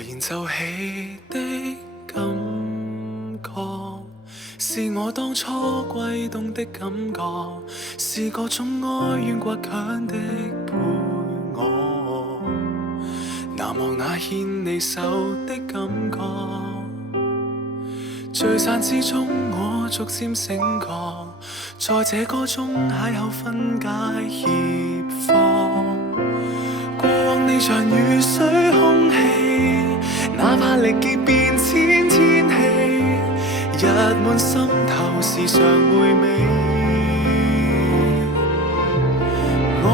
和弦奏起的感覺，是我當初悸動的感覺，是各種哀怨倔強的陪我，難忘那牽你手的感覺。聚散之中，我逐漸醒覺，在這歌中邂逅分解協放。過往你像雨水空氣，哪怕力竭變千天氣，溢滿心頭時常回味。我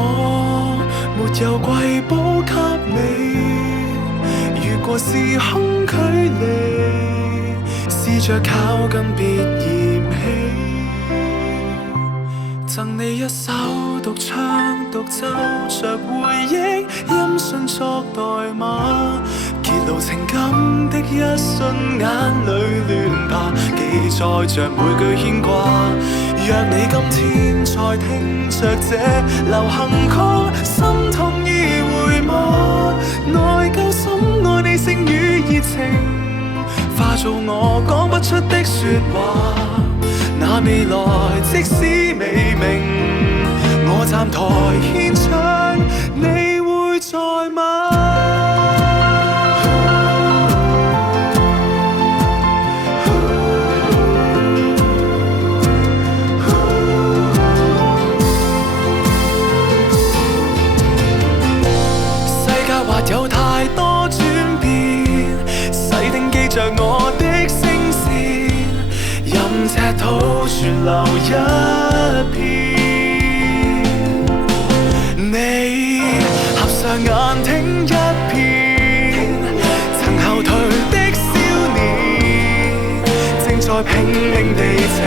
沒有瑰寶給你，越過時空距離，試着靠近別嫌棄，贈你一首獨唱獨奏着回憶，音訊作代碼，揭露情感的一瞬，眼淚亂爬，記載着每句牽掛。若你今天在聽着這流行曲，心痛已回望，內疚深愛你勝於熱情，化做我講不出的說話。那未來即使未明，我站台獻唱，你會在嗎？世界或有太多轉變，細聽記着我的聲線，任赤土全留一片。你合上眼聽一遍，曾後退的少年，正在拼命地呈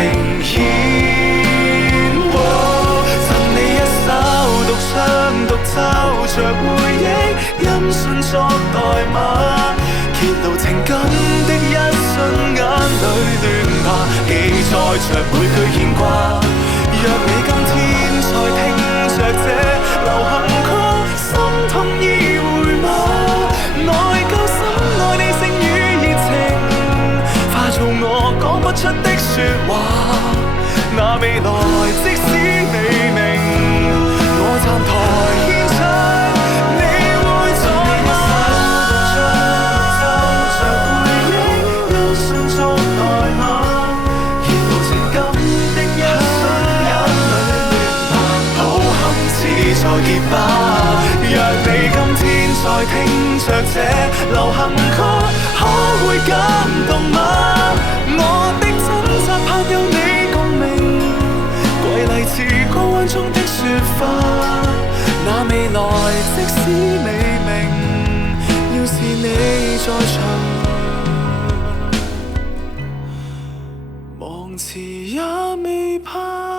現。贈你一首獨唱獨奏着回憶，音訊作代碼，揭露情感的一瞬，眼淚亂爬，記載着每句牽掛。若你今天在聽着這流行曲，心痛已回望，內疚深愛你勝於熱情，化做我講不出的說話。那未來即使未明，我站台獻唱，你會在嗎？再結巴，若你今天在聽着這流行曲，可會感動嗎？我的掙扎盼有你共鳴，瑰麗似高溫中的雪花。那未來即使未明，要是你在場，忘詞也未怕。